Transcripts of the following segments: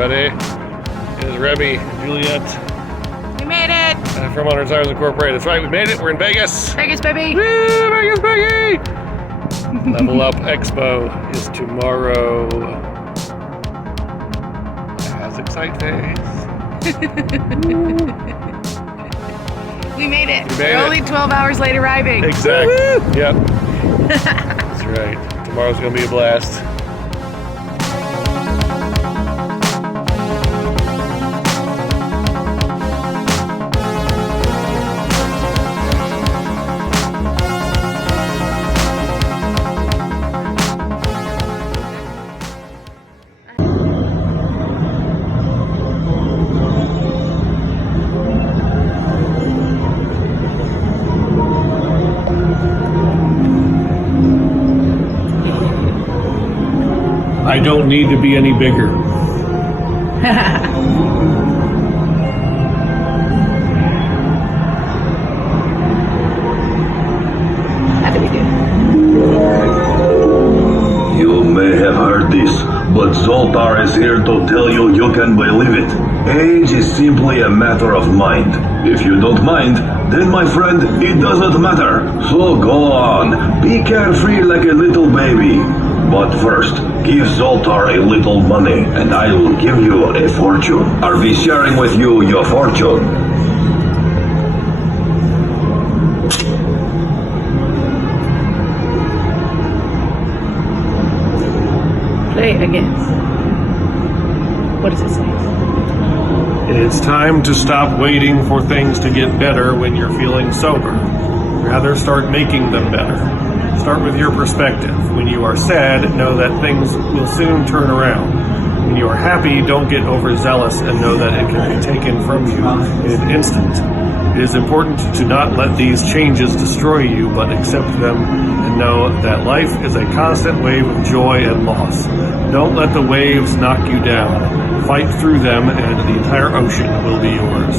everybody. It is Remy and Juliet. We made it! From Hunters Tires Incorporated. That's right, we made it. We're in Vegas. Vegas, baby! Woo, Vegas, baby! Level Up Expo is tomorrow. As exciting. We made it. We made We're it. only 12 hours late arriving. Exactly. Yep. That's right. Tomorrow's going to be a blast. I don't need to be any bigger. How do we do? You may have heard this, but Zoltar is here to tell you you can believe it. Age is simply a matter of mind. If you don't mind, then my friend, it doesn't matter. So go on, be carefree like a little baby. But first, give Zoltar a little money, and I will give you a fortune. Are we sharing with you your fortune? Play again. What does it say? It's time to stop waiting for things to get better when you're feeling sober. Rather, start making them better. Start with your perspective. When you are sad, know that things will soon turn around. When you are happy, don't get overzealous and know that it can be taken from you in an instant. It is important to not let these changes destroy you, but accept them and know that life is a constant wave of joy and loss. Don't let the waves knock you down. Fight through them and the entire ocean will be yours.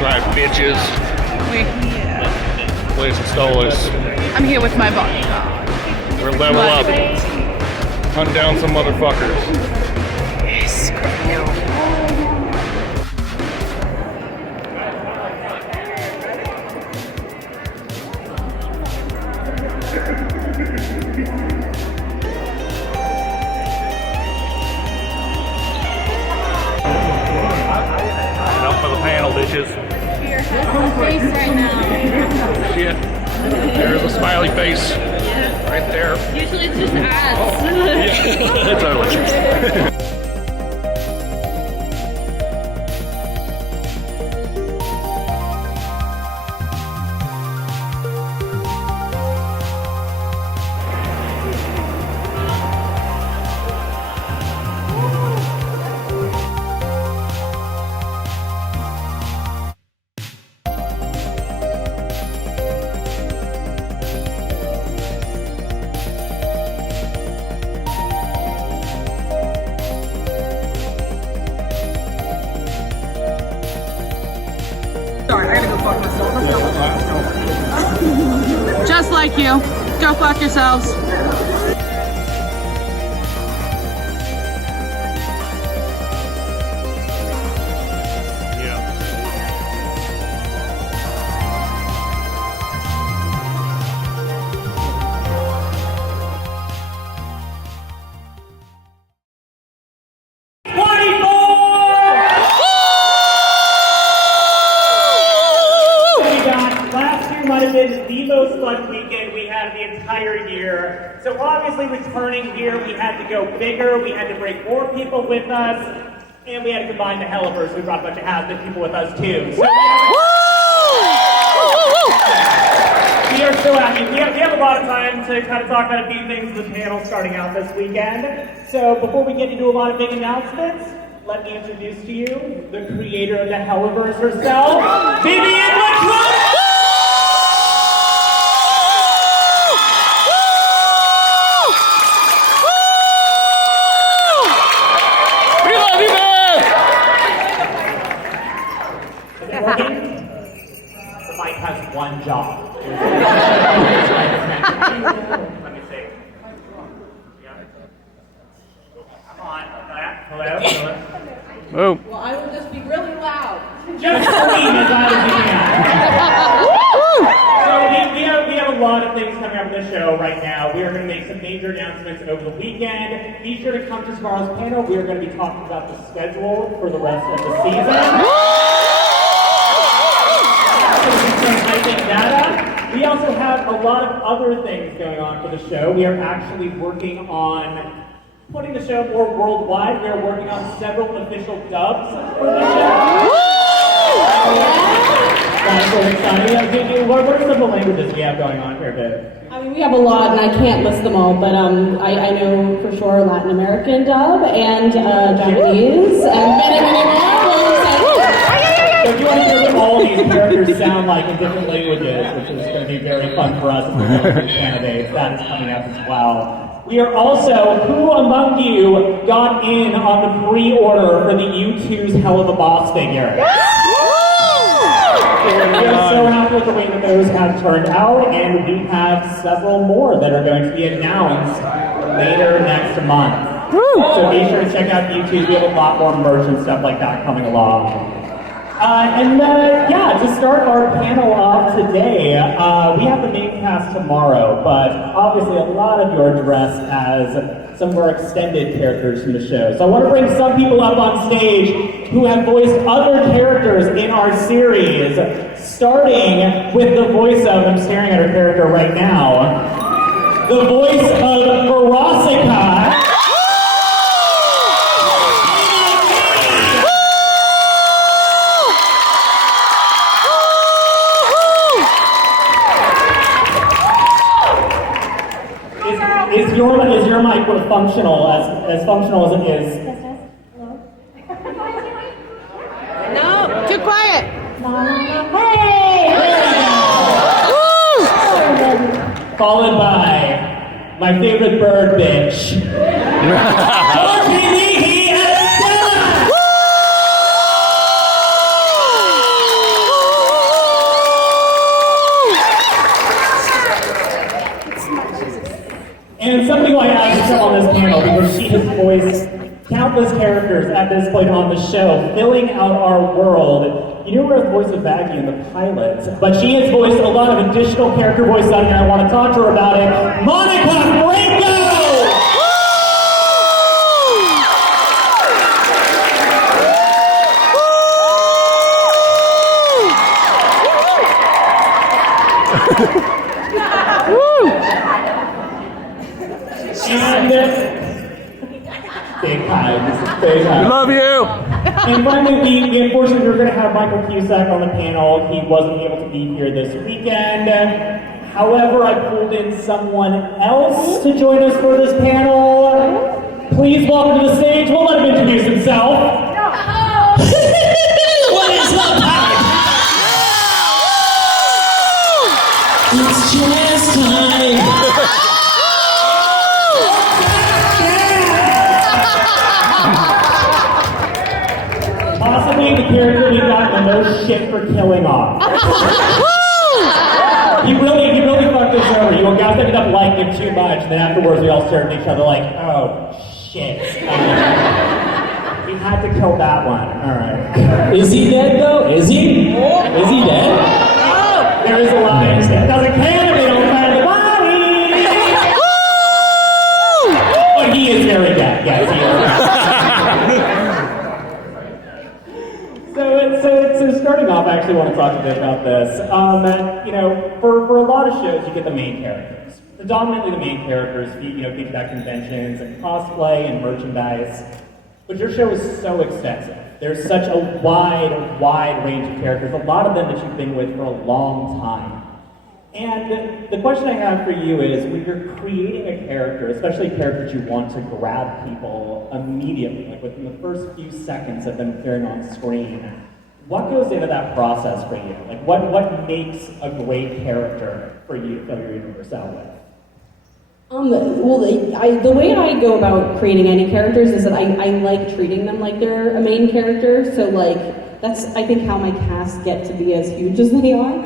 Right, bitches. We're here. Play some stalers. I'm here with my body. We're level up. Hunt down some motherfuckers. Screw you. And up for the panel, bitches. Your face right now. Shit. There's a smiley face. Right there. Usually it's just ads. Yeah, totally. like you. Go fuck yourselves. Entire year. So obviously returning here, we had to go bigger, we had to bring more people with us, and we had to combine the Hellaverse. We brought a bunch of has-been people with us too. So we are so happy. We have a lot of time to kind of talk about a few things with the panel starting out this weekend. So before we get into a lot of big announcements, let me introduce to you the creator of the Hellaverse herself, LVLUP! One job. Let me see. Yeah. Come on. Hello. Oh. Well, I will just be really loud. Just scream as loud as you can. So we have a lot of things coming up in the show right now. We are going to make some major announcements over the weekend. Be sure to come to tomorrow's panel. We are going to be talking about the schedule for the rest of the season. Data. We also have a lot of other things going on for the show. We are actually working on putting the show more worldwide. We are working on several official dubs for the show. That's so exciting. What are some of the languages we have going on here, Viv? I mean, we have a lot, and I can't list them all, but I know for sure Latin American dub and Japanese and many more. So if you want to hear what all these characters sound like in different languages, which is going to be very fun for us as the candidates, that is coming up as well. We are also, who among you got in on the pre-order for the U2's Helluva Boss figure? We are so happy with the way that those have turned out, and we have several more that are going to be announced later next month. So be sure to check out the U2's. We have a lot more merch and stuff like that coming along. To start our panel off today, we have the main cast tomorrow, but obviously a lot of you are dressed as some of our extended characters from the show. So I want to bring some people up on stage who have voiced other characters in our series, starting with the voice of, I'm staring at her character right now, the voice of Veronica. Is your mic functional as functional as it is? No, too quiet. Followed by my favorite bird bitch, Georgie Leahy and Stella. And something like I should on this panel because she has voiced countless characters at this point on the show, filling out our world. You know her voice of Baggy in the pilot, but she has voiced a lot of additional character voices on here. I want to talk to her about it. Monica Franco! Big time. Big time. Love you! And finally, we unfortunately we're going to have Michael Cusack on the panel. He wasn't able to be here this weekend. However, I pulled in someone else to join us for this panel. Please welcome to the stage. We'll let him introduce himself. What is up? It's jazz time. Possibly the character we got the most shit for killing off. he really fucking got this over. You guys ended up liking him too much, and then afterwards we all stared at each other like, oh, shit. We had to kill that one. All right. Is he dead though? Is he? Is he dead? There is a line. It doesn't count if they don't find the body. But he is very dead. Yes, he is. So starting off, I actually want to talk a bit about this. You know, for a lot of shows, you get the main characters. Predominantly the main characters, featured at conventions and cosplay and merchandise. But your show is so extensive. There's such a wide range of characters, a lot of them that you've been with for a long time. And the question I have for you is, when you're creating a character, especially a character that you want to grab people immediately, like within the first few seconds of them appearing on screen, what goes into that process for you? Like, what makes a great character for you to fill your universe out with? Well, the way I go about creating any characters is that I like treating them like they're a main character. So like, that's, I think, how my casts get to be as huge as they are.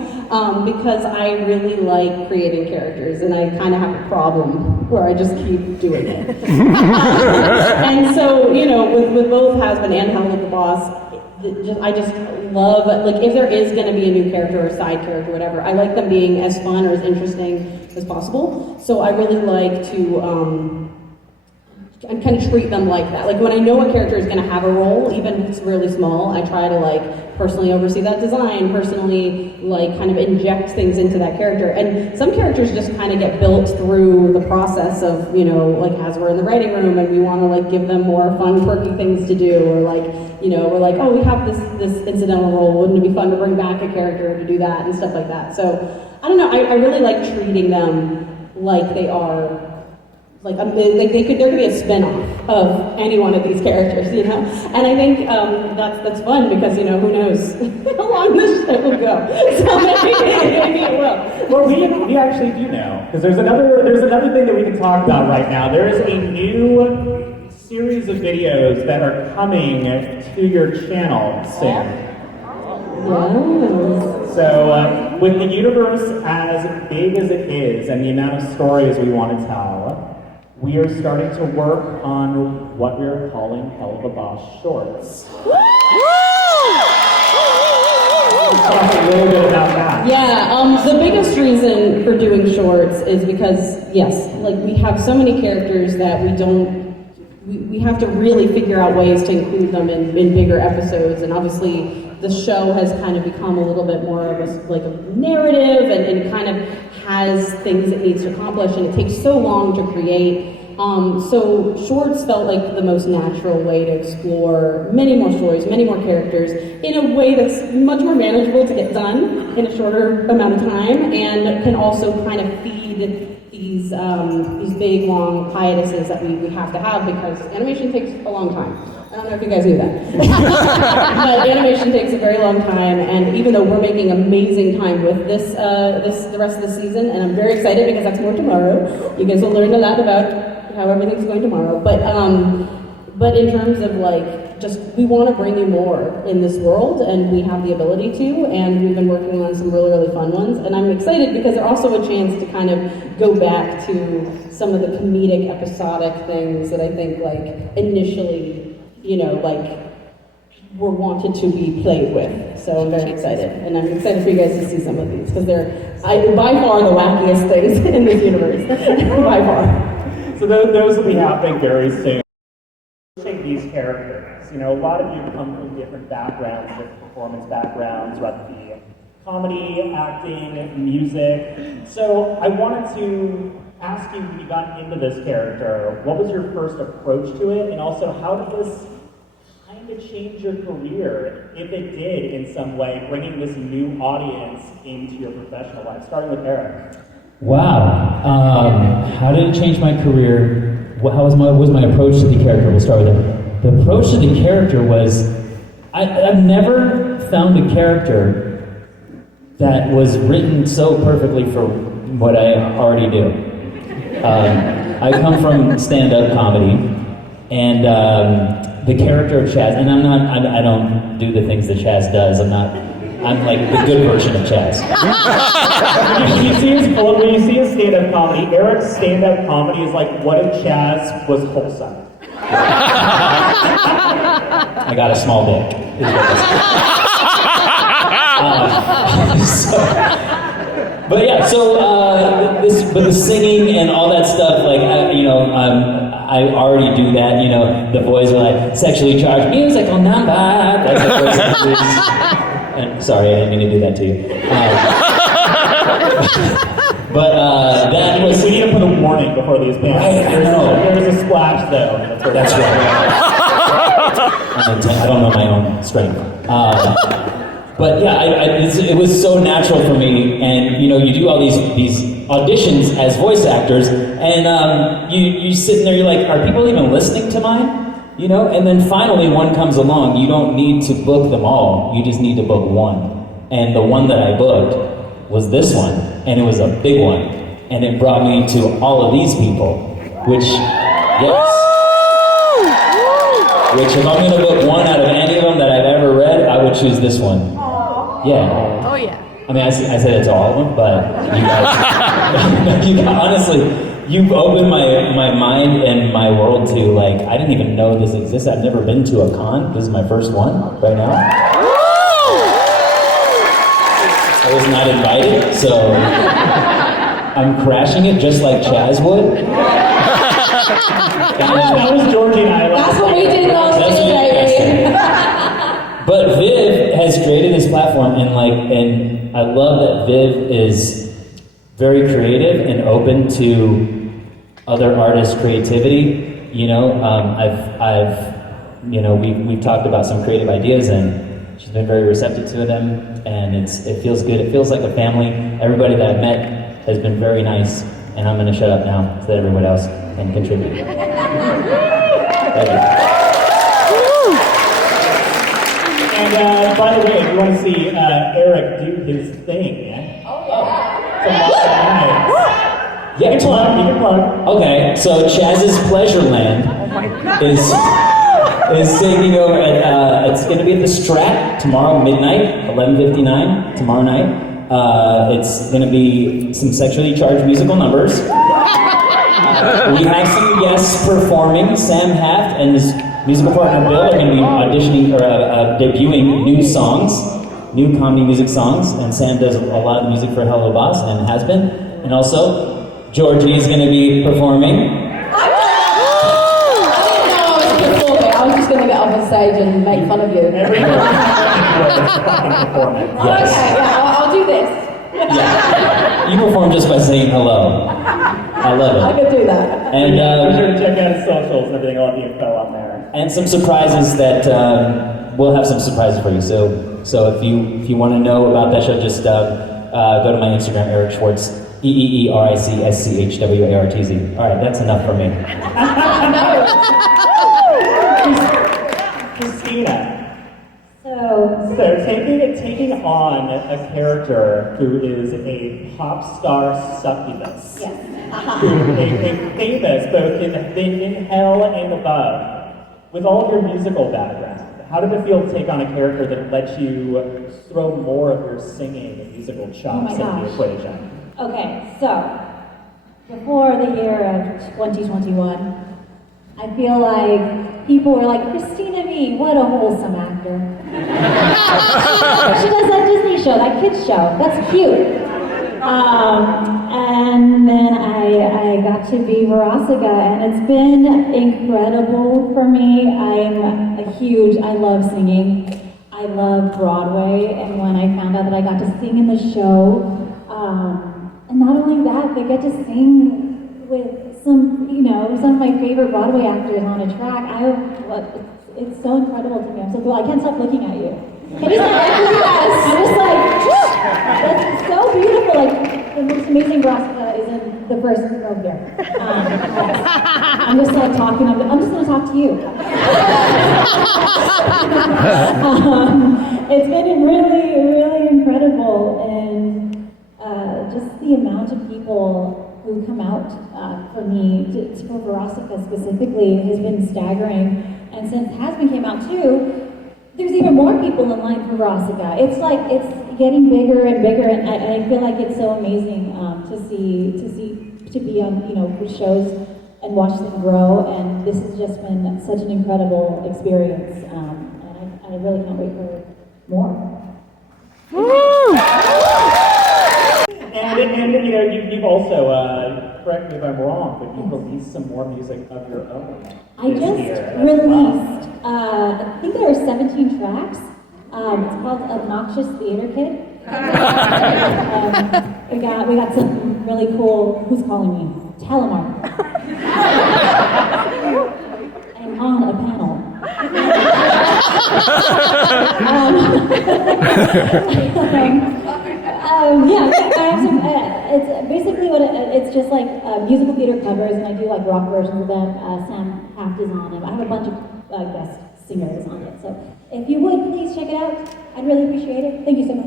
Because I really like creating characters, and I kind of have a problem where I just keep doing it. And so, you know, with both Has-Been and Helluva Boss, I just love, like, if there is going to be a new character or a side character or whatever, I like them being as fun or as interesting as possible. So I really like to kind of treat them like that. Like, when I know a character is going to have a role, even if it's really small, I try to, like, personally oversee that design, personally, like, kind of inject things into that character. And some characters just kind of get built through the process of, you know, like, as we're in the writing room and we want to, like, give them more fun, quirky things to do, or, like, you know, we're like, oh, we have this incidental role, wouldn't it be fun to bring back a character to do that, and stuff like that. So, I don't know, I really like treating them like they are, like there could be a spin-off of any one of these characters, you know? And I think that's fun because, you know, who knows how long this show will go. So maybe it will. Well, we actually do know, because there's another thing that we can talk about right now. There is a new series of videos that are coming to your channel soon. Yes. So, with the universe as big as it is and the amount of stories we want to tell, we are starting to work on what we're calling Helluva Boss Shorts. Let's talk a little bit about that. Yeah, the biggest reason for doing shorts is because, yes, like, we have so many characters that we have to really figure out ways to include them in bigger episodes, and obviously the show has kind of become a little bit more of a narrative and kind of has things it needs to accomplish, and it takes so long to create. So shorts felt like the most natural way to explore many more stories, many more characters, in a way that's much more manageable to get done in a shorter amount of time, and can also kind of feed these big, long hiatuses that we have to have, because animation takes a long time. I don't know if you guys knew that. But animation takes a very long time, and even though we're making amazing time with the rest of the season, and I'm very excited because that's more tomorrow. You guys will learn a lot about how everything's going tomorrow. But in terms of, like, just, we want to bring you more in this world, and we have the ability to, and we've been working on some really, really fun ones, and I'm excited because they're also a chance to kind of go back to some of the comedic, episodic things that I think, like, initially, you know, like, were wanted to be played with. So I'm very excited, and I'm excited for you guys to see some of these, because they're by far the wackiest things in this universe, by far. So those will be happening very soon. These characters, you know, a lot of you come from different backgrounds, different performance backgrounds, whether it be comedy, acting, music. So I wanted to ask you, when you got into this character, what was your first approach to it, and also how did this kind of change your career, if it did in some way, bringing this new audience into your professional life? Starting with Eric. Wow. How did it change my career? How was my approach to the character? We'll start with that. The approach to the character was, I've never found a character that was written so perfectly for what I already do. I come from stand-up comedy, and the character of Chaz, and I don't do the things that Chaz does. I'm I'm like the good version of Chaz. When you see his stand-up comedy, Eric's stand-up comedy is like what if Chaz was wholesome. I got a small dick. But yeah, so but the singing and all that stuff, like I already do that. You know, the boys are like sexually charged musical number. That's the voice of the and sorry, I didn't mean to do that to you. But that was. We need to put a warning before these bands. There's a splash though. That's right. I don't know my own strength. But yeah, it was so natural for me, and you know, you do all these auditions as voice actors, and you sit in there, you're like, are people even listening to mine? You know, and then finally one comes along. You don't need to book them all. You just need to book one, and the one that I booked was this one, and it was a big one, and it brought me to all of these people, which if I'm gonna book one out of any of them that I've ever read, I would choose this one. Yeah. Oh yeah. I mean, I said it to all of them, but you guys, honestly, you've opened my mind and my world to, like, I didn't even know this exists. I've never been to a con. This is my first one right now. I was not invited, so I'm crashing it just like Chaz would. That was Georgie and I. That's what we did last year. But Viv has created this platform, and I love that Viv is very creative and open to other artists' creativity. You know, we've talked about some creative ideas, and she's been very receptive to them, and it feels good. It feels like a family. Everybody that I've met has been very nice, and I'm going to shut up now so that everyone else can contribute. Thank you. And by the way, if you want to see Eric do his thing, you can plug. Okay, so Chaz's Pleasureland is taking over at, it's going to be at the Strat tomorrow midnight, 11:59 tomorrow night. It's going to be some sexually charged musical numbers. We have some guests performing. Sam Haft and his musical partner Bill are going to be auditioning or debuting new songs, new comedy music songs, and Sam does a lot of the music for Helluva Boss and has been. And also, Georgie is going to be performing. I didn't know I was performing. I was just going to get up on stage and make fun of you. Every performance. Yes. Okay, yeah, I'll do this. Yeah. You perform just by saying hello. I love it. I could do that. And be sure to check out his socials and everything, all the info on there. And some surprises that we'll have some surprises for you. So if you want to know about that show, just go to my Instagram, Eric Schwartz, EERICSCHWARTZ. All right, that's enough for me. Christina. So taking on a character who is a pop star succubus. yes. Who is famous both in hell and above. With all of your musical background, how did it feel to take on a character that lets you throw more of your singing and musical chops into the equation? Okay, so before the year of 2021, I feel like people were like, Christina Mee, what a wholesome actor. She does that Disney show, that kids show. That's cute. And then I got to be Verosika, and it's been incredible for me. I love singing. I love Broadway, and when I found out that I got to sing in the show, and not only that, they get to sing with some of my favorite Broadway actors on a track. It's so incredible to me. I'm so cool. I can't stop looking at you. Can you stop looking at us? I'm just like, that's so beautiful. Like, the most amazing Verosika is in the first row here. I'm just like talking. I'm just going to talk to you. It's been really, really incredible, and just the amount of people who come out for me, for Verosika specifically, has been staggering. And since Hasbin came out too, there's even more people in line for Rossica. It's like, it's getting bigger and bigger, and I feel like it's so amazing to be on, for shows and watch them grow, and this has just been such an incredible experience, and I really can't wait for more. And you've also, correct me if I'm wrong, but you've released some more music of your own. I just released, I think there are 17 tracks. It's called Obnoxious Theater Kid. We got some really cool, who's calling me? Telemark. I'm on a panel. Yeah, I have some, it's basically it's just like musical theater covers, and I do like rock versions of them. Sam Haft is on them. I have a bunch of guest singers on it. So if you would, please check it out. I'd really appreciate it. Thank you so much.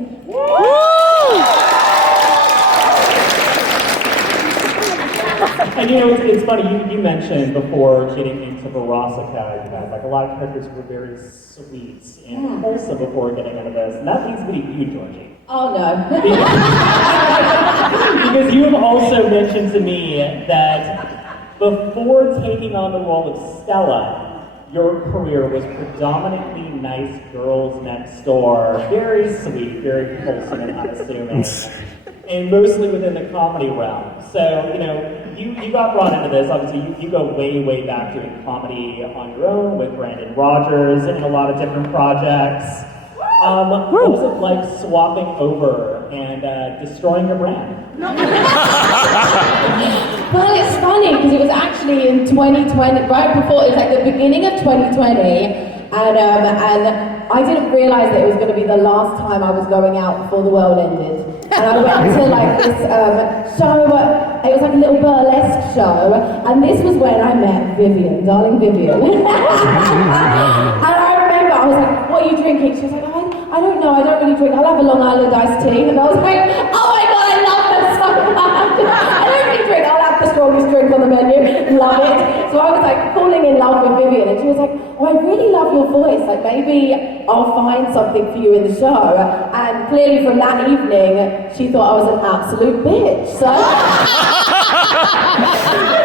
And it's funny, you mentioned before getting into Verossica, you had like a lot of characters who were very sweet and wholesome before getting into this. And that leads me to you, Georgie. Oh no. Because you have also mentioned to me that before taking on the role of Stella, your career was predominantly nice girls next door, very sweet, very wholesome and unassuming, and mostly within the comedy realm. So, you got brought into this. Obviously, you go way, way back doing comedy on your own with Brandon Rogers and a lot of different projects. What was it like swapping over and destroying your brand? Well, it's funny because it was actually in 2020, right before, it was like the beginning of 2020, and I didn't realize that it was going to be the last time I was going out before the world ended. And I went to like this show, it was like a little burlesque show, and this was when I met Vivian, darling Vivian. And I remember, I was like, what are you drinking? She was like, I don't know, I don't really drink, I'll have a Long Island iced tea. And I was like, oh my god, I love her so much. I don't really drink, I'll have the strongest drink on the menu, love it. So I was like falling in love with Vivian, and she was like, oh, I really love your voice, like maybe I'll find something for you in the show. And clearly from that evening, she thought I was an absolute bitch. So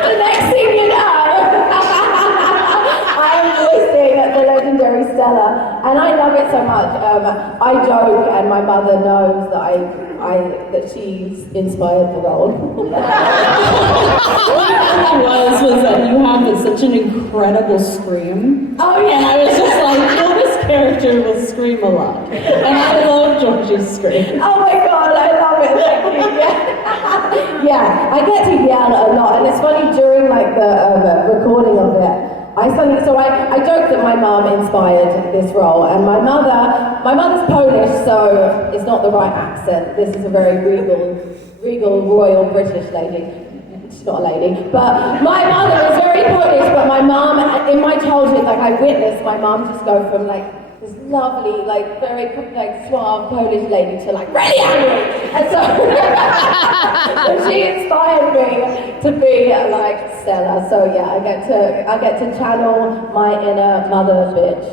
the next thing you know, I am voicing the legendary Stella, and I love it so much. I joke, and my mother knows that she inspired the role. What was that you have such an incredible scream. Oh yeah. And I was just like, this character will scream a lot. And I love Georgie's scream. Oh my god, I love it. Thank you. Yeah, I get to yell a lot, and it's funny during like the recording of it. I joke that my mum inspired this role, and my mother's Polish, so it's not the right accent. This is a very regal, royal British lady. She's not a lady, but my mother is very Polish, but my mum, in my childhood, like I witnessed my mum just go from like this lovely, like very like suave Polish lady to like really angry, and so she inspired me to be like Stella. So yeah, I get to channel my inner mother bitch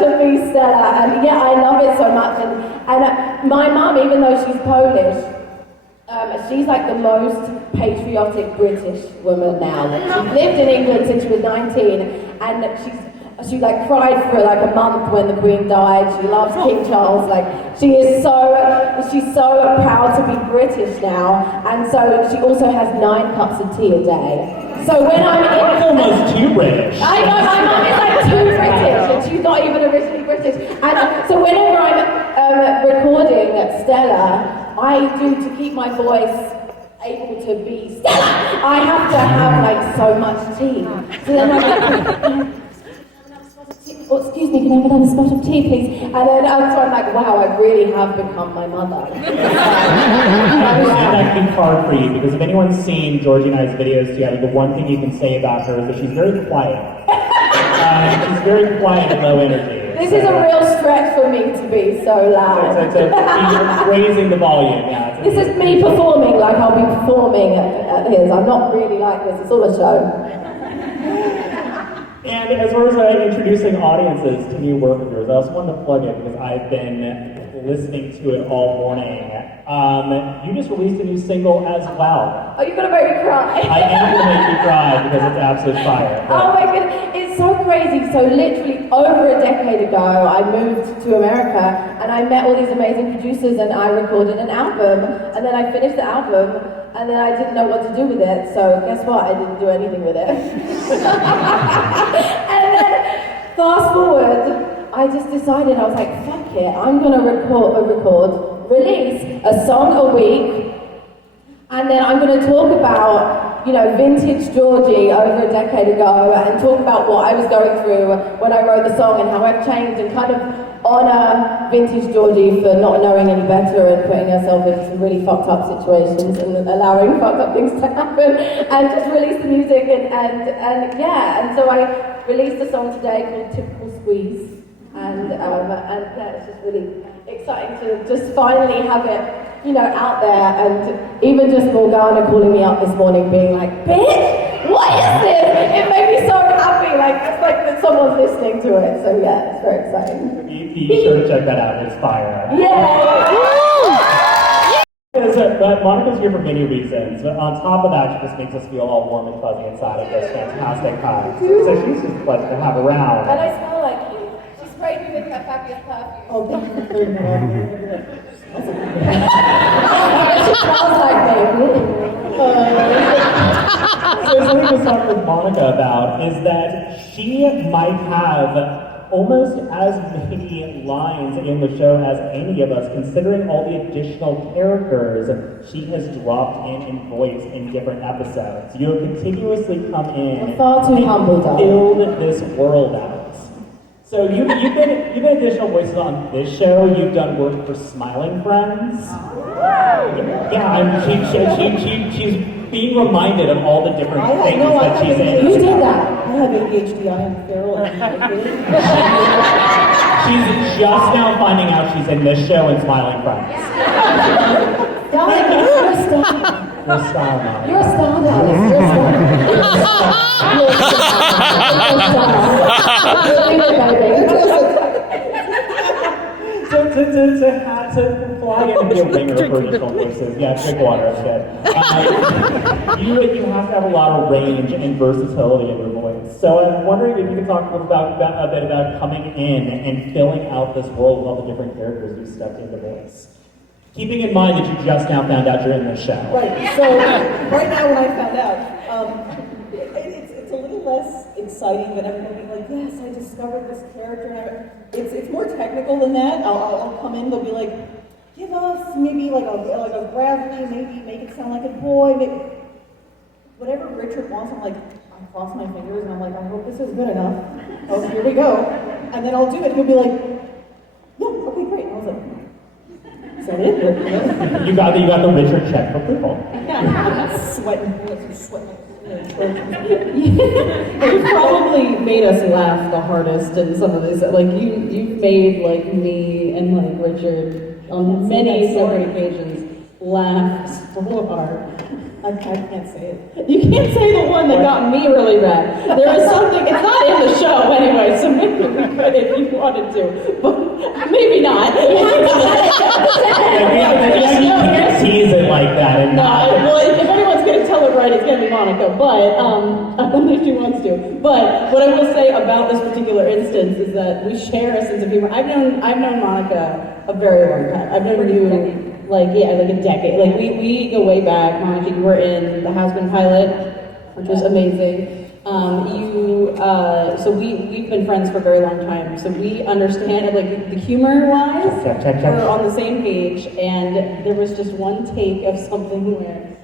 to be Stella, and yeah, I love it so much. And my mum, even though she's Polish, she's like the most patriotic British woman now. Like, she's lived in England since she was 19, and she like cried for like a month when the Queen died. She loves King Charles. Like she's so proud to be British now, and so she also has 9 cups of tea a day. So when I'm in, almost too British. I know, my mum is like too British, and she's not even originally British. And so whenever I'm recording Stella, I do, to keep my voice able to be Stella, I have to have like so much tea. So then I'm like, oh, excuse me, can I have another spot of tea, please? And then so I'm like, wow, I really have become my mother. I understand that can be hard for you, because if anyone's seen Georgie and I's videos together, the one thing you can say about her is that she's very quiet. She's very quiet and low energy. This is a real stretch for me to be so loud. So raising the volume, yeah. This is me performing like I'll be performing at his. I'm not really like this, it's all a show. And as far as introducing audiences to new work of yours, I also wanted to plug it because I've been listening to it all morning. You just released a new single as well. Oh, you're gonna make me cry. I am gonna make you cry because it's absolute fire. Oh my goodness, it's so crazy. So literally over a decade ago, I moved to America and I met all these amazing producers and I recorded an album. And then I finished the album and then I didn't know what to do with it. So guess what? I didn't do anything with it. And then fast forward, I just decided, I was like, fuck it, I'm gonna release a song a week, and then I'm gonna talk about, you know, vintage Georgie over a decade ago, and talk about what I was going through when I wrote the song and how I've changed, and kind of honor vintage Georgie for not knowing any better and putting herself in some really fucked up situations and allowing fucked up things to happen, and just release the music and yeah, and so I released a song today called Typical Squeeze. And yeah, it's just really exciting to just finally have it, you know, out there. And even just Morgana calling me up this morning being like, bitch, what is this? It made me so happy, like it's like that someone's listening to it. So yeah, it's very exciting. Be sure to check that out, it's fire. Yeah! But Monica's here for many reasons, but on top of that, she just makes us feel all warm and fuzzy inside of this fantastic time. So she's just a pleasure to have around. And I smell like you. Sprayed me with her fabulous perfume. Oh, thank you for clearing that up. She smells like me. So something to talk with Monica about is that she might have almost as many lines in the show as any of us, considering all the additional characters she has dropped in voice in different episodes. You have continuously come in We're far too humble, and filled this world out. So you've been additional voices on this show. You've done work for Smiling Friends. Yeah, she's being reminded of all the different things that she's in. You did that. I have ADHD. I am feral. She's just now finding out she's in this show and Smiling Friends. Darling, you're a star. You're a star now. You're a star, darling. You're a star. You're a star. You're a star. To fly in and be a ringer for additional voices. Yeah, drink water, it's good. You have to have a lot of range and versatility in your voice. So I'm wondering if you could talk a bit about coming in and filling out this world with all the different characters you stepped into voice. Keeping in mind that you just now found out you're in this show. Right, so right now when I found out, it's a little less exciting than everyone being like, yes, I discovered this character. And it's more technical than that. I'll come in, they'll be like, give us maybe like a gravity, maybe make it sound like a boy, maybe whatever Richard wants. I'm like, I cross my fingers and I'm like, I hope this is good enough. Oh, here we go. And then I'll do it. He'll be like, yeah, okay, great. And I was like, is that it? You got the Richard check for people. Sweating bullets and sweating. You probably made us laugh the hardest in some of these. Like you've made like me and like Richard on many separate occasions laugh so hard. I can't say it. You can't say the one that got me really red. There was something, it's not in the show anyway, so maybe we could if you wanted to, but maybe not. You can't tease it like that. And well, if anyone's going to tell it right, it's going to be Monica, but I don't think she wants to. But what I will say about this particular instance is that we share a sense of humor. I've known Monica a very long time. I've known you like a decade. Like we go way back. Monica, you were in the Has-Been pilot, which was amazing. So we've been friends for a very long time. So we understand like the humor-wise, we're on the same page. And there was just one take of something where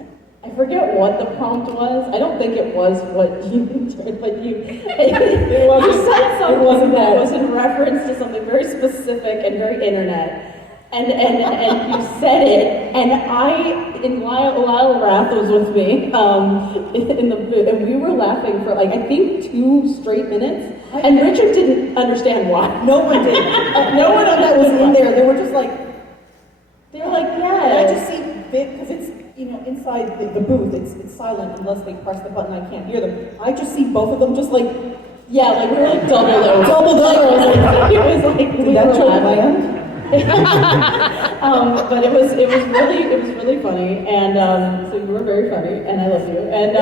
I forget what the prompt was. I don't think it was what you did, but you said something that was in reference to something very specific and very internet. And you said it, and Lyle Rath was with me in the booth, and we were laughing for like I think 2 straight minutes, and Richard didn't understand why. No one did. No one that was in there. They were just like, yeah. I just see because it's inside the booth. It's silent unless they press the button. I can't hear them. I just see both of them just like Yeah, like we were like double over. Double over. It was like Did that joke land? But it was really funny, and so you were very funny, and I love you, and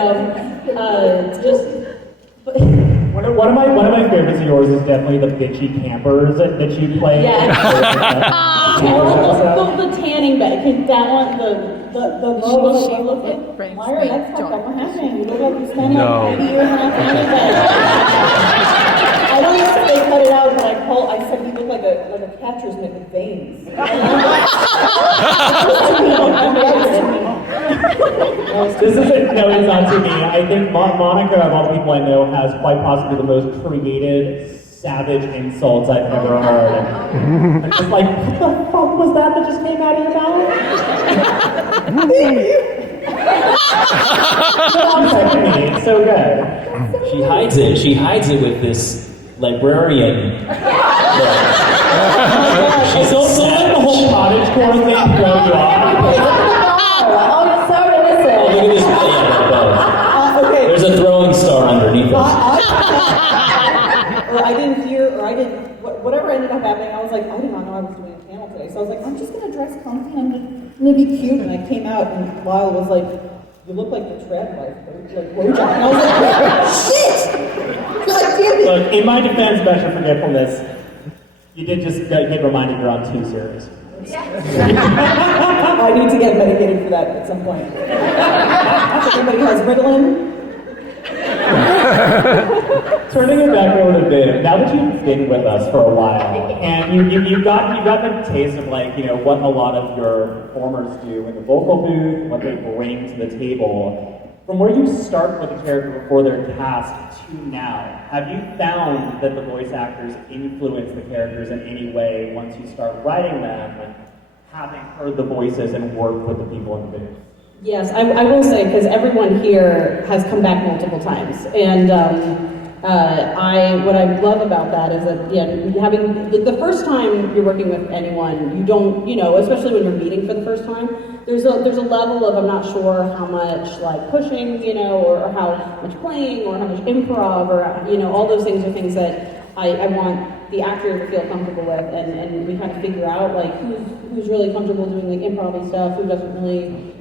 One of my favorites of yours is definitely the bitchy campers that you play. Yeah. the tanning bed. That one, the logo. You look like Myra. That's fucked up. What happened? You look like you spent like 80 years on a tanning bed. I don't know if they cut it out, but I said he looked like a catcher's mitt with veins. This isn't no, it's not to me. I think Monica, of all the people I know, has quite possibly the most creative, savage insults I've ever heard. I'm just like, what the fuck was that just came out of your mouth? Thank you. It's so good. She hides it. She hides it with this librarian. She's also like the whole cottage core thing throw you off. Oh, you're so innocent. Look at this. Okay. There's a throwing star underneath it. Or I didn't hear, or I didn't, whatever ended up happening, I was like, I did not know I was doing a panel today. So I was like, I'm just going to dress comfy, I'm going to be cute. And I came out, and Lyle was like, you look like the Tread Wife, like Bojack. And I was like, shit! God damn it! Look, in my defense, Special Forgetfulness, you did just get reminded you're on 2 series. I need to get medicated for that at some point. If anybody has Ritalin? Turning it back a little bit, now that you've been with us for a while, and you've gotten a taste of like, you know, what a lot of your performers do in the vocal booth, what they bring to the table. From where you start with a character before they're cast to now, have you found that the voice actors influence the characters in any way once you start writing them, having heard the voices and worked with the people in the booth? Yes, I will say, because everyone here has come back multiple times, and what I love about that is that, having the first time you're working with anyone, you don't, especially when you're meeting for the first time, there's a level of I'm not sure how much like pushing, or how much playing, or how much improv, or all those things are things that I want the actor to feel comfortable with, and we kind of figure out like who's really comfortable doing like improv and stuff, who doesn't really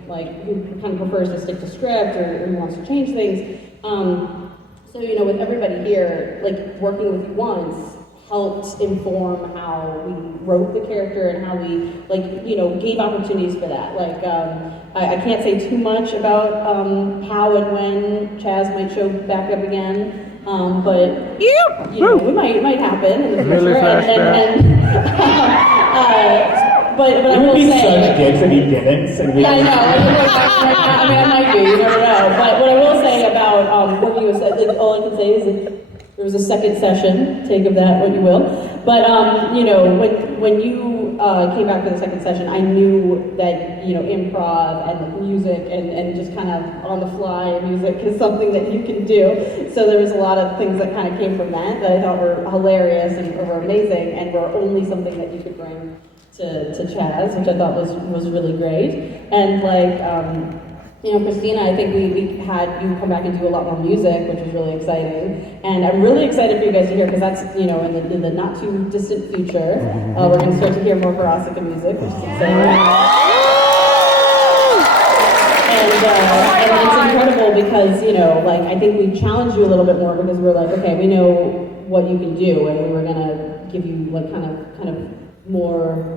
who kind of prefers to stick to script, or who wants to change things. So with everybody here, like working with you once helped inform how we wrote the character and how we gave opportunities for that. I can't say too much about how and when Chaz might show back up again. But it might happen in the future. But I will say, such dicks if he didn't. Yeah, I know. I might be. You never know. But what I will say about working with, all I can say is that there was a second session. Take of that what you will. But when you came back for the second session, I knew that improv and music and just kind of on the fly music is something that you can do. So there was a lot of things that kind of came from that I thought were hilarious and were amazing, and were only something that you could bring to Chaz, which I thought was really great. And Christina, I think we had you come back and do a lot more music, which was really exciting. And I'm really excited for you guys to hear, because that's, in the not too distant future, we're going to start to hear more Verostica music, which is exciting. And it's incredible because, I think we challenged you a little bit more, because we're like, okay, we know what you can do, and we were going to give you kind of more,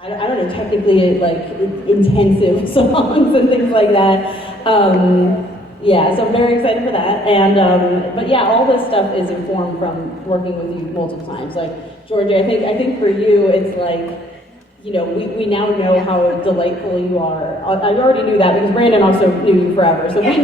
I don't know, technically intensive songs and things like that. So I'm very excited for that. And but all this stuff is informed from working with you multiple times. Like Georgie, I think for you it's we now know how delightful you are. I already knew that because Brandon also knew you forever. So with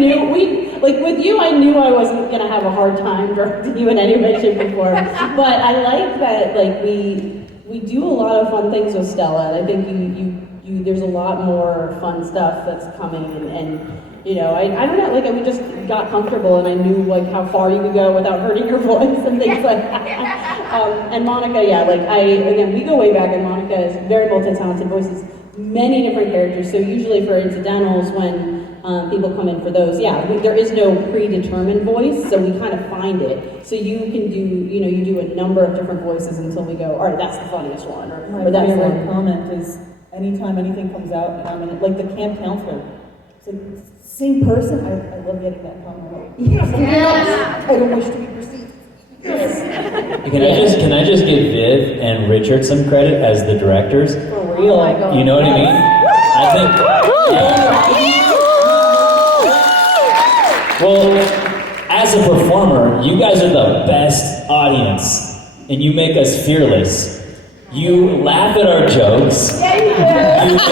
you, I knew I wasn't gonna have a hard time directing you in any way, shape, or form. But I like that we do a lot of fun things with Stella, and I think you there's a lot more fun stuff that's coming, and I don't know, we just got comfortable, and I knew how far you could go without hurting your voice and things like that. And Monica, we go way back, and Monica is very multi-talented, voices many different characters. So usually for incidentals, when people come in for those. Yeah, there is no predetermined voice, so we kind of find it. So you can do, you do a number of different voices until we go, all right, that's the funniest one, My or that's the favorite one. comment is anytime anything comes out and I'm in it, like the camp counselor. It's like, same person. I love getting that comment. Yes. I don't wish to be perceived. Yes. Can I just give Viv and Richard some credit as the directors? For real. Oh my God. You know what I mean? I think. Well, as a performer, you guys are the best audience, and you make us fearless. You laugh at our jokes. Yeah, you do.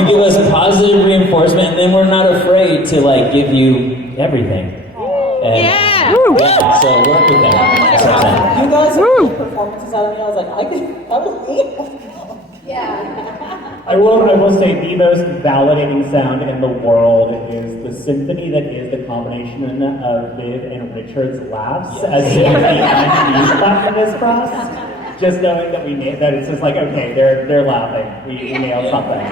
You give us positive reinforcement, and then we're not afraid to give you everything. And, yeah, so work with them. You guys have put performances out of me. I was like, I will eat. Yeah. I will say the most validating sound in the world is the symphony that is the combination of Viv and Richard's laughs as soon as the IMDb button is pressed. Just knowing that that it's just like, okay, they're laughing. We nailed something.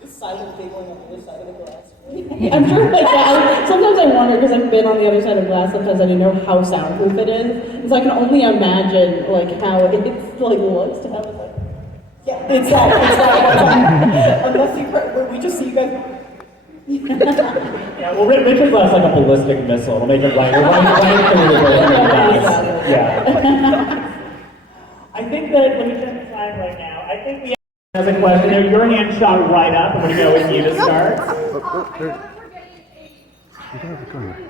The silent giggling on the other side of the glass. I'm sure sometimes I wonder, because I've been on the other side of glass, sometimes I don't know how soundproof it is. So I can only imagine how it looks to have it Yeah, it's that. Unless we just see you guys. Yeah, well, Richard's laughs like a ballistic missile. It'll make it right through the glass. Yeah. I think that, let me check the time right now. I think we have a question. Your hand shot right up. I'm going to go with you to start. I know we're getting a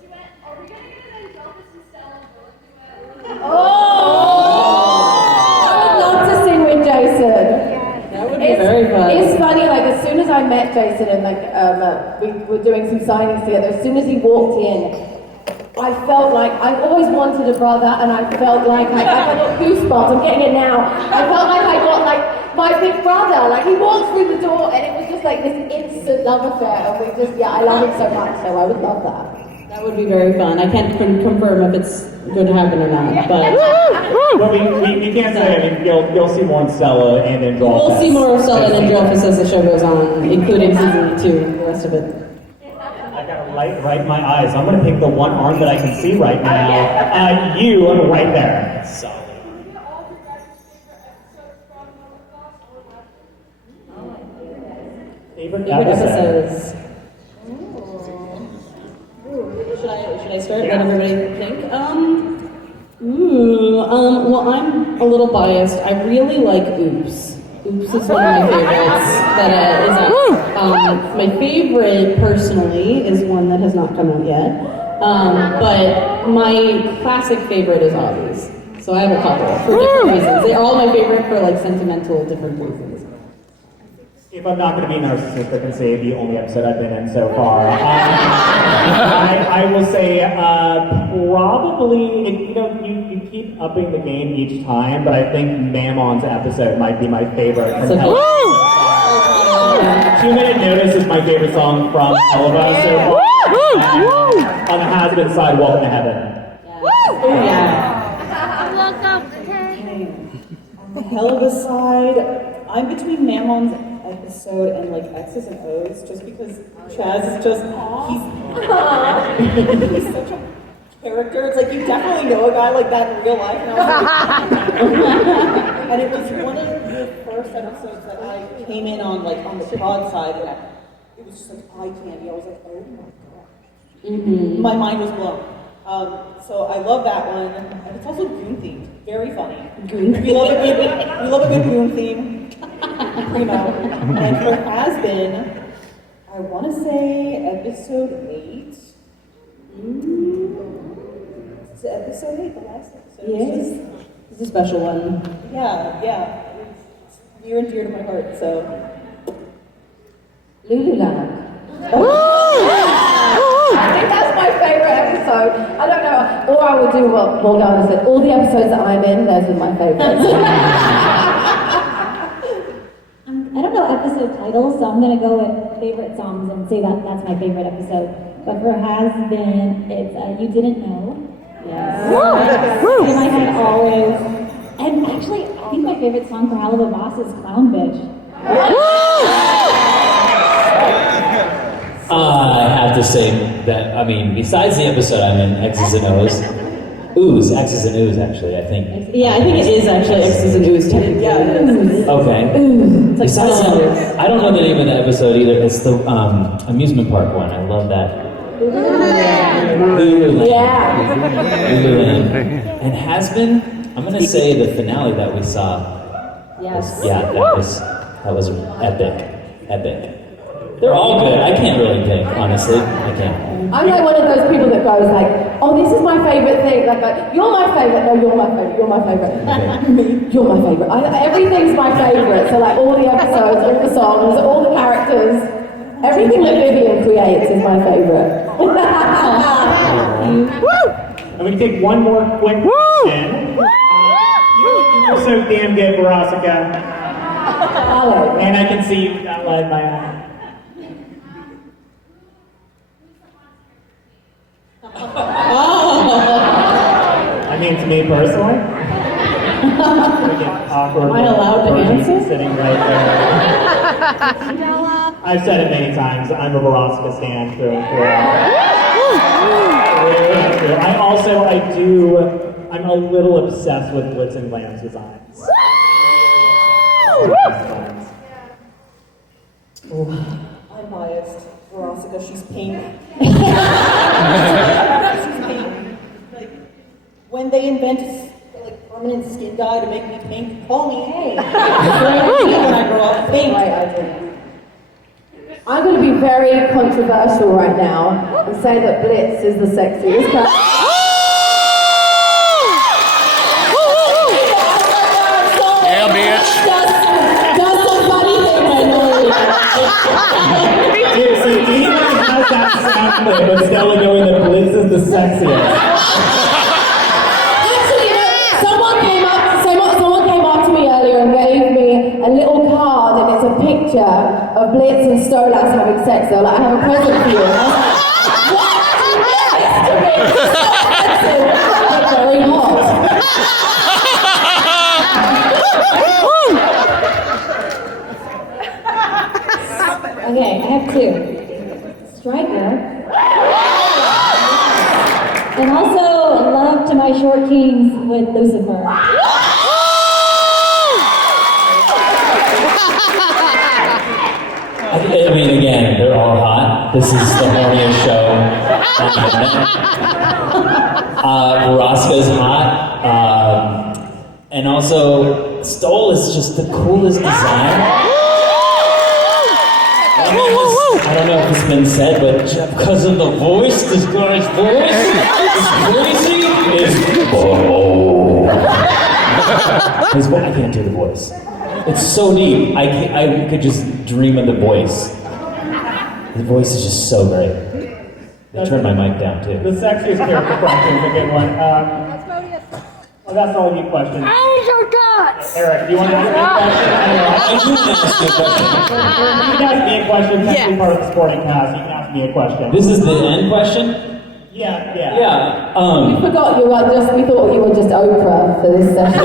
duet. Are we going to get an Elvis and Stella duet? I would love to sing with Jason. That would be very fun. It's funny, as soon as I met Jason and we were doing some signings together, as soon as he walked in, I felt like I always wanted a brother, and I felt like I got goosebumps. I'm getting it now. I felt like I got my big brother. He walked through the door, and it was just this instant love affair. And we just, I love him so much. So I would love that. That would be very fun. I can't confirm if it's going to happen or not, but Well, we can't say. I mean, you'll see more in Stella and in Androlfus. we'll see more of Stella and Androlfus as the show goes on, including season 2 and the rest of it. I got a light right in my eyes. I'm going to pick the one arm that I can see right now. You right there. Solid. Favorite episodes. Should I start? Let everybody think. Well, I'm a little biased. I really like Oops. Oops is one of my favorites. My favorite, personally, is one that has not come out yet. But my classic favorite is Obvious. So I have a couple for different reasons. They're all my favorite for sentimental different reasons. If I'm not going to be narcissistic and say the only episode I've been in so far, I will say probably, you keep upping the game each time, but I think Mammon's episode might be my favorite from Helluva. 2 Minute Notice is my favorite song from Helluva so far. On the has-been side, Welcome to Heaven. Welcome. On the Helluva side, I'm between Mammon's episode and X's and O's, just because Chaz is just he's such a character. It's you definitely know a guy like that in real life. And, and it was one of the first episodes that I came in on on the prod side, and it was just eye candy. I was like, oh my gosh. Mm-hmm. My mind was blown. So I love that one, and it's also Goon themed. Very funny. We love a good Goon theme. Primo. And for Has-Been, I want to say episode 8. Is it episode 8, the last episode? Yes. It's a special one. Yeah. It's near and dear to my heart, so. LVLUP. I think that's my favorite episode. I don't know. Or I would do what Morgana said. All the episodes that I'm in, those are my favorites. I don't know episode titles, so I'm gonna go with favorite songs and say that's my favorite episode. But for Has-Been, it's You Didn't Know. Yes. In my head always. And actually, I think my favorite song for Helluva Boss is Clown Bitch. I have to say that, I mean, besides the episode I'm in, X's and O's, X's and O's actually, I think. Yeah, I think it is actually X's and O's technically. Yeah, it is. Okay. It's like Besides that, I don't know the name of the episode either. It's the amusement park one. I love that. Lululand. Yeah. Lululand. And has been, I'm going to say the finale that we saw. Yes. Yeah, that was epic. Epic. They're all good. I can't really pick, honestly. I can't. I'm like one of those people that goes like, oh, this is my favorite thing. Like, you're my favorite. No, you're my favorite. You're my favorite. Me, you're my favorite. Everything's my favorite. So like all the episodes, all the songs, all the characters, everything that Vivian creates is my favorite. And we can take one more quick question. You're so damn good, Veronica. And I can see you without letting my eye. I mean, to me personally. Awkward. Am I allowed to answer? Sitting right there. I've said it many times. I'm a Veronica stan through and through. I'm a little obsessed with Blitz and Glam's designs. I'm biased. Veronica, she's pink. She's pink. Like, when they invent like permanent skin dye to make me pink, call me. Hey. When I grow up, pink. I'm going to be very controversial right now and say that Blitz is the sexiest character. Yeah, bitch. That's the funny thing I know. See, even has that sound clip of Stella going that Blitz is the sexiest. Actually, someone came up to me earlier and gave me a little card, and it's a picture of Blitz and Stolas having sex. They're like, I have a present for you. And I was like, what? Yes, to me. It's so offensive. It's very hot. Okay, I have two. Striker. And also love to my short kings with Lucifer. I mean, again, they're all hot. This is the horniest show on the internet. Roscoe's hot. And also, Stoll is just the coolest design. I don't know if it's been said, but because of the voice, this guy's voice is crazy. His voice, I can't do the voice. It's so deep. I could just dream of the voice. The voice is just so great. I turned my mic down too. The sexiest character question is a good one. Well, that's all you questions. Eric, do you want to ask me a question? I do want to ask you a question. You can ask me a question. It's actually part of the sporting cast. You can ask me a question. This is the end question? Yeah. Yeah. We forgot we thought you were just Oprah for this session.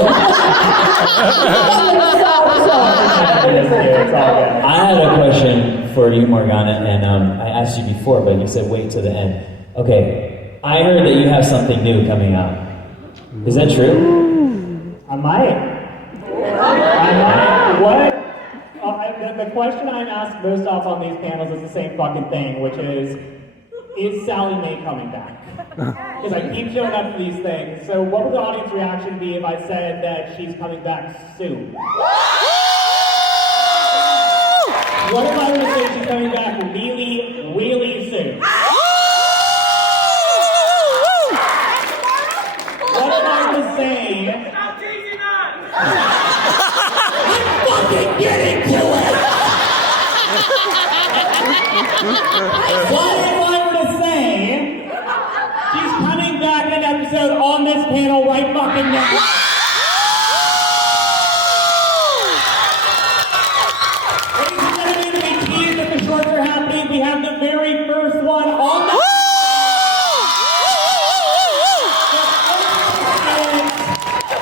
I had a question for you, Morgana, and I asked you before, but you said wait till the end. Okay, I heard that you have something new coming out. Is that true? I might. What? The question I'm asked most often on these panels is the same fucking thing, which is Sally Mae coming back? Because I keep showing up for these things. So what would the audience reaction be if I said that she's coming back soon? What if I were to say she's coming back really, really soon? What if I were to say... I'm fucking getting to it! What if I were to say she's coming back in an episode on this panel right fucking now? Ladies and gentlemen, we tease that the shorts are happening. We have the very first one on the...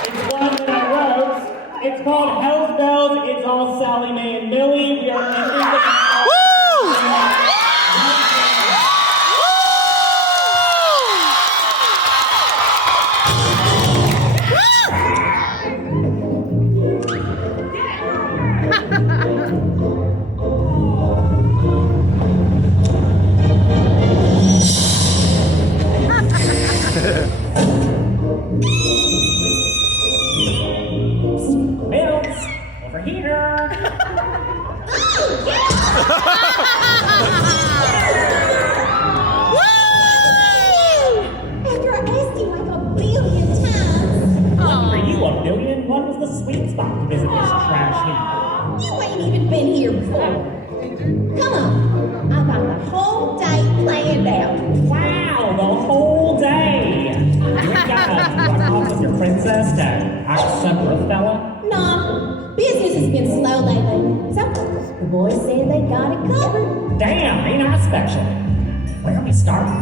It's one that I wrote. It's called Hell's Bells. It's all Sally Mae and Millie. We are ending the... got it covered. Damn, ain't I special? Where are we starting?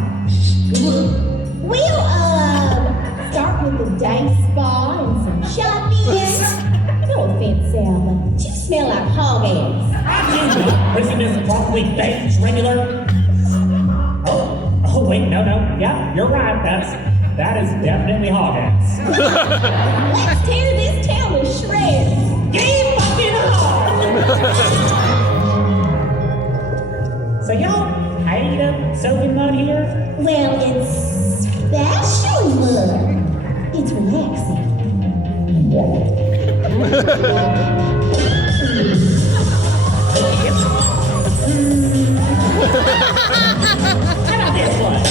We'll, start with the day spa and some shopping. No offense, Sal, but you smell like hog ass. Isn't this properly baked regular? Oh, wait, no. Yeah, you're right. That is definitely hog ass. Let's tear this town to shreds. Game fucking hard! So y'all hate soaking mud here? Well, it's special mud. It's relaxing. How about this one?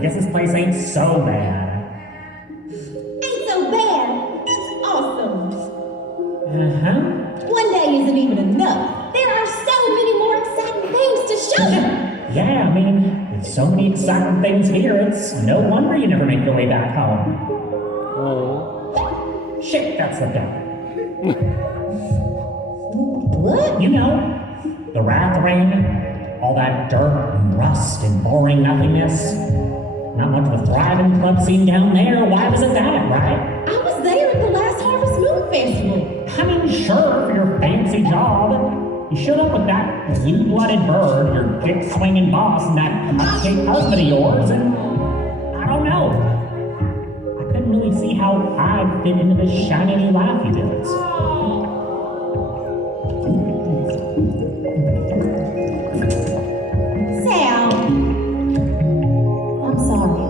Guess this place ain't so bad. Ain't so bad. It's awesome. Uh-huh. One day isn't even enough. There are so many more exciting things to show you. Yeah, I mean, with so many exciting things here, it's no wonder you never make your way back home. Oh. Shit, that's the devil. What? You know, the wrath ring, all that dirt and rust and boring nothingness. Not much of a thriving club scene down there. Why wasn't that, right? I was there at the last Harvest Moon Festival. I mean, sure, for your fancy job. You showed up with that blue-blooded bird, your dick-swinging boss, and that cupcake husband of yours, and I don't know. I couldn't really see how I'd fit into this shiny new life you built. Sal, I'm sorry.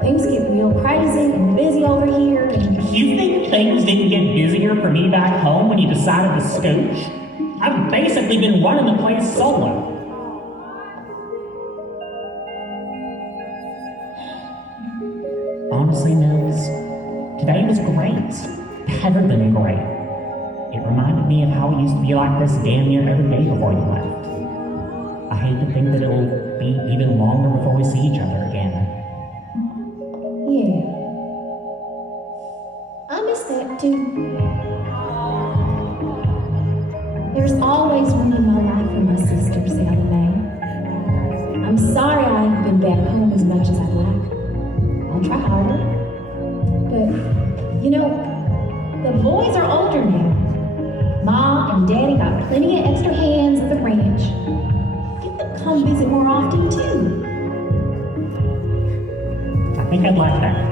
Things get real crazy and busy over here. You think things didn't get busier for me back home when you decided to scooch? I've basically been running the place solo. Honestly, Nils, today was great. Better than great. It reminded me of how it used to be like this damn near every day before you left. I hate to think that it'll be even longer before we see each other again. Yeah. I miss that too. There's always room in my life for my sister, Sally Mae. I'm sorry I haven't been back home as much as I'd like. I'll try harder. But, you know, the boys are older now. Ma and Daddy got plenty of extra hands at the ranch. Get them to come visit more often, too. I think I'd like that.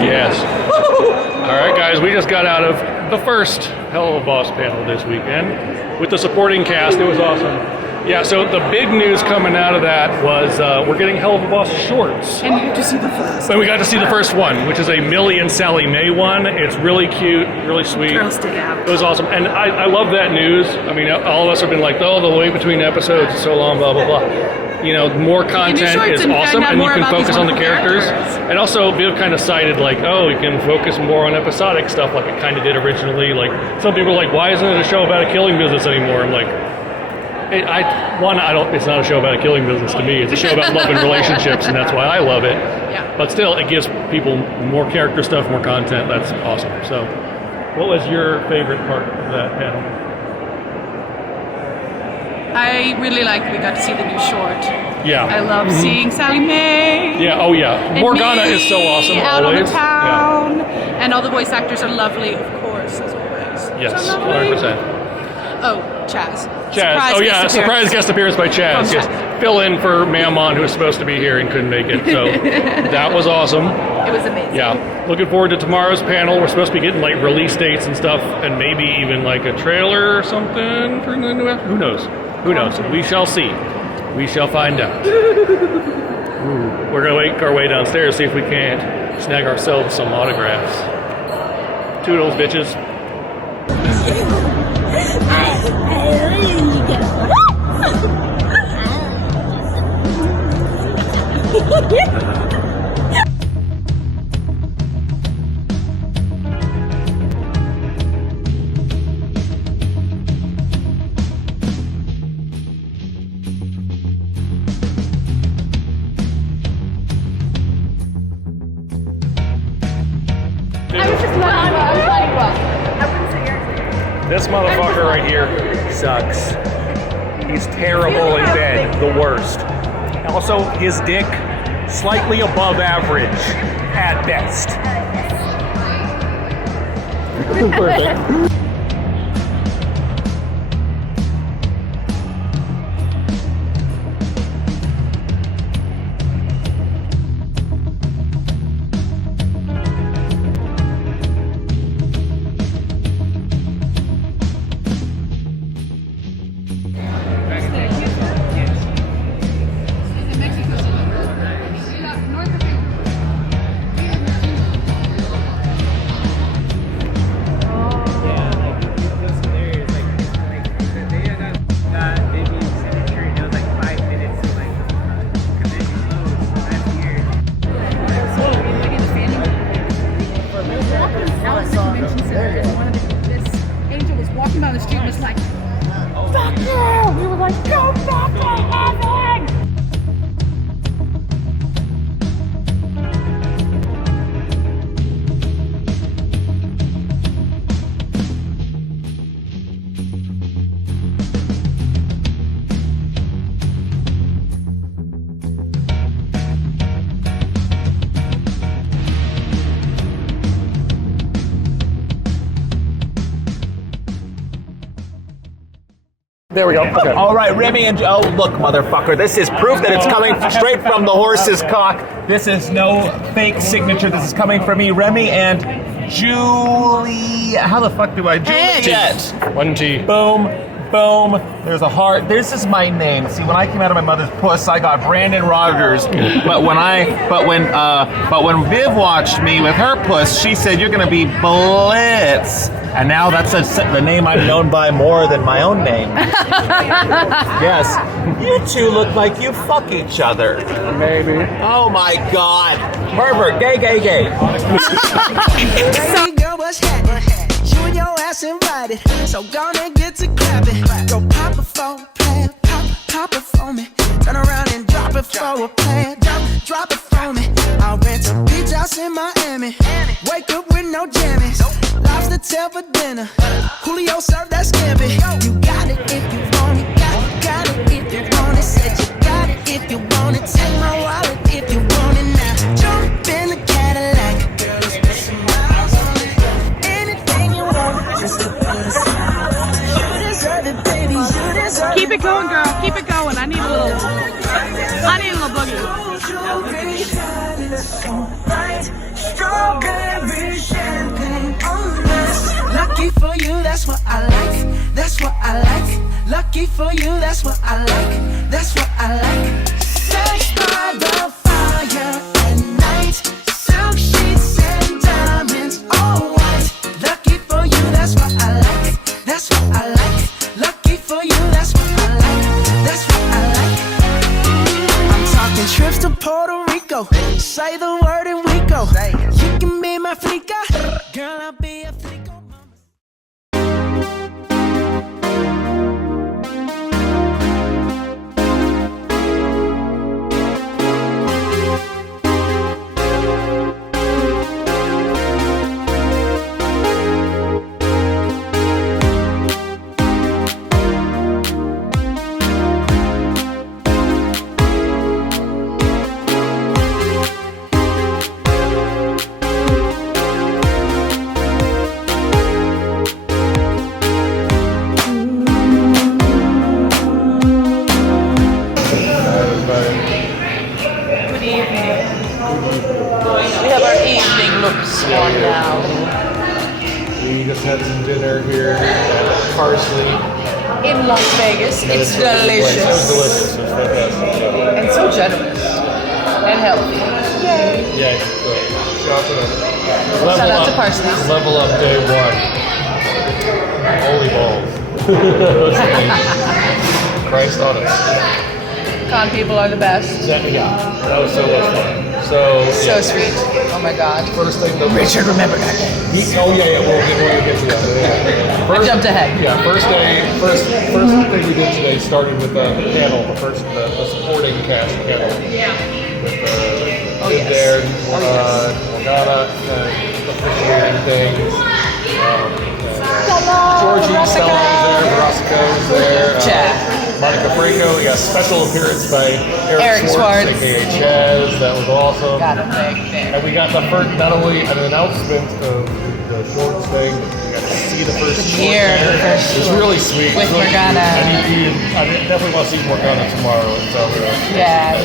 Yes. All right, guys, we just got out of the first Helluva Boss panel this weekend with the supporting cast. It was awesome. Yeah, so the big news coming out of that was we're getting Helluva Boss shorts. And you get to see the first. And we got to see the first one, which is a Millie and Sally Mae one. It's really cute, really sweet. Girls stick out. It was awesome. And I love that news. I mean, all of us have been like, oh, the wait between episodes is so long, blah, blah, blah. You know, more content is awesome, and you can focus on the characters. And also, Viv kind of cited, like, oh, you can focus more on episodic stuff like it kind of did originally. Like, some people are like, why isn't it a show about a killing business anymore? I'm like, it's not a show about a killing business to me. It's a show about love and relationships, and that's why I love it. Yeah. But still, it gives people more character stuff, more content. That's awesome. So, what was your favorite part of that panel? I really liked we got to see the new short. Yeah. I love seeing Sally Mae. Yeah, oh yeah. And Morgana me is so awesome out always. on the town. Yeah. And all the voice actors are lovely, of course, as always. Yes, so 100%. Oh, Chaz. Surprise surprise guest appearance by Chaz. Yes. Fill in for Mammon, who was supposed to be here and couldn't make it. So that was awesome. It was amazing. Yeah. Looking forward to tomorrow's panel. We're supposed to be getting like release dates and stuff, and maybe even like a trailer or something for the new episode. Who knows? Who knows? We shall see. We shall find out. Ooh. We're going to make our way downstairs, see if we can't snag ourselves some autographs. Toodles, bitches. This motherfucker right here sucks. He's terrible in bed, the worst. Also, his dick, slightly above average, at best. Perfect. There we go. Okay. All right, Remy and oh, look, motherfucker, this is proof that it's coming straight from the horse's cock. This is no fake signature. This is coming from me, Remy and Julie. How the fuck do I? Juliet. 1 T. Boom. Boom. There's a heart. This is my name. See, when I came out of my mother's puss, I got Brandon Rogers. But when Viv watched me with her puss, she said, "You're gonna be Blitz." And now that's the name I'm known by more than my own name. Yes. You two look like you fuck each other. Maybe. Oh my God. Pervert. Gay, gay, gay. Hey girl, what's happening? You and your ass invited, so gonna get to clapping. Go pop it for a plan, pop it for me. Turn around and drop it for a plan, drop it for me. I'll rent a beach house in Miami. Wake up with no jammies. Lobster tail for dinner. Julio served that scampi. You got it if you want it. Got it if you want it. Said you got it if you want it. Take my wallet if you want it now. Jump in the Cadillac. Girl, let's put some miles on it. Anything you want, just to put a smile on it. You deserve it, baby. You deserve it. Keep it going, girl. Keep it going. I need a little boogie. Strawberry champagne on us. Lucky Lucky for you, that's what I like. That's what I like. Sex by the fire at night. Silk sheets and diamonds, all white. Lucky for you, that's what I like. That's what I like. Lucky for you, that's what I like. That's what I like. I'm talking trips to Puerto Rico. Say the word and we go. You can be my flica. Girl, I'll be a flico. Had some dinner here at Parsley. In Las Vegas. It's delicious. It's delicious. It's fantastic. And so generous. And healthy. Yay. Yeah, so Shout out to Parsley. Level up day one. Holy balls. Christ on us. Con people are the best. That was so much fun. So sweet. Oh my God. First thing, Richard, remember that day. We'll get to that. I jumped ahead. Yeah, first thing we did today started with the panel, the supporting cast panel. With there, Morgana, officiating things. Georgie, Stella was there, Veronica was there. Monica Franco, we got a special appearance by Eric Swartz, aka Chaz. That was awesome. Got a thing there. And we got the first, not only an announcement of the shorts thing, we got to see the first short there. It's really sweet. With really Morgana. I definitely want to see Morgana tomorrow and tell her. Yeah.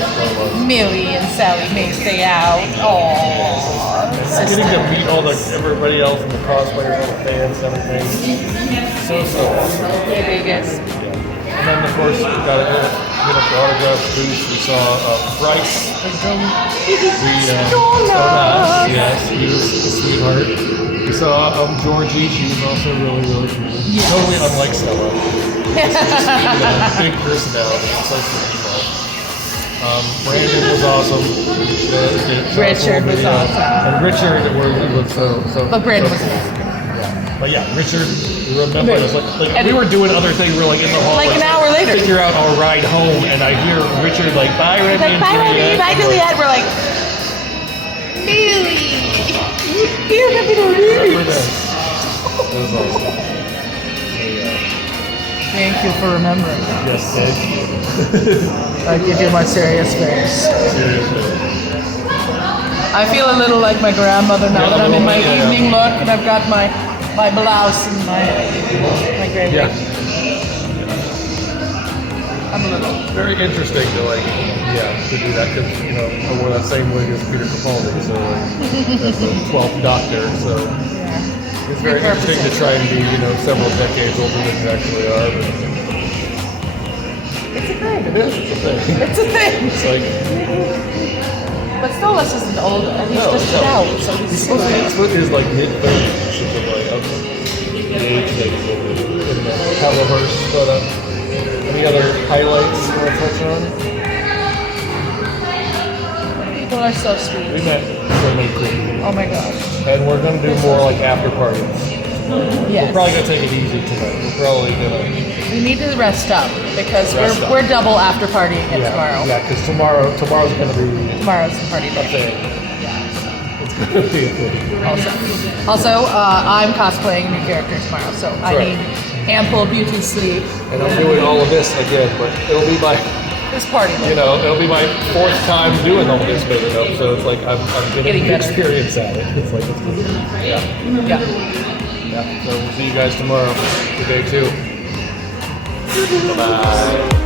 Millie and Sally may stay out. Aww. Getting to meet everybody else and the cosplayers, all the fans and everything. So awesome. Vegas. And then, of course, we got a the autograph booth. We saw Bryce Pinkham. Yes, he was a sweetheart. We saw Georgie. She was also really, really cool. Yes. Totally unlike Stella. Just big personality. So sweet. Brandon was awesome. Richard was awesome. And Richard was so. But Brandon was awesome. But yeah, Richard, remember us like we were doing other things. We were like in the hall, like an hour later, figure out our ride home, and I hear Richard like, "Bye, Remy." Like, bye, Remy. Bye, Juliet. We're like, Millie. You remember this? It was awesome. Thank you for remembering. Yes, thank you. I give you my serious face. I feel a little like my grandmother now that I'm in my evening look and I've got my blouse and my gray wig. I'm a little very interesting to to do that because I wore that same wig as Peter Capaldi, so that's the 12th Doctor. So it's very interesting to try and be several decades older than you actually are. But it's a thing. It is. It's a thing. It's a thing. It's like. But Stolas isn't old, and he's just out, so he's supposed to be like mid-30s, something like the age that he's in the Hellaverse. But any other highlights you want to touch on? People are so sweet. We met so many cool people. Oh my gosh. And we're going to do more like after parties. Yes. We're probably going to take it easy tonight. We're probably going to... We need to rest up because we're double after partying it tomorrow. Yeah, because tomorrow's going to be... Tomorrow's the party day. Yeah. It's going to be a thing. Also, I'm cosplaying a new character tomorrow, so I need ample beauty sleep. And I'm doing all of this again, but it'll be my... This party. It'll be my 4th time doing all this, but so it's like I'm getting experience at it. It's like it's good. Yeah. So we'll see you guys tomorrow for day 2. Bye-bye.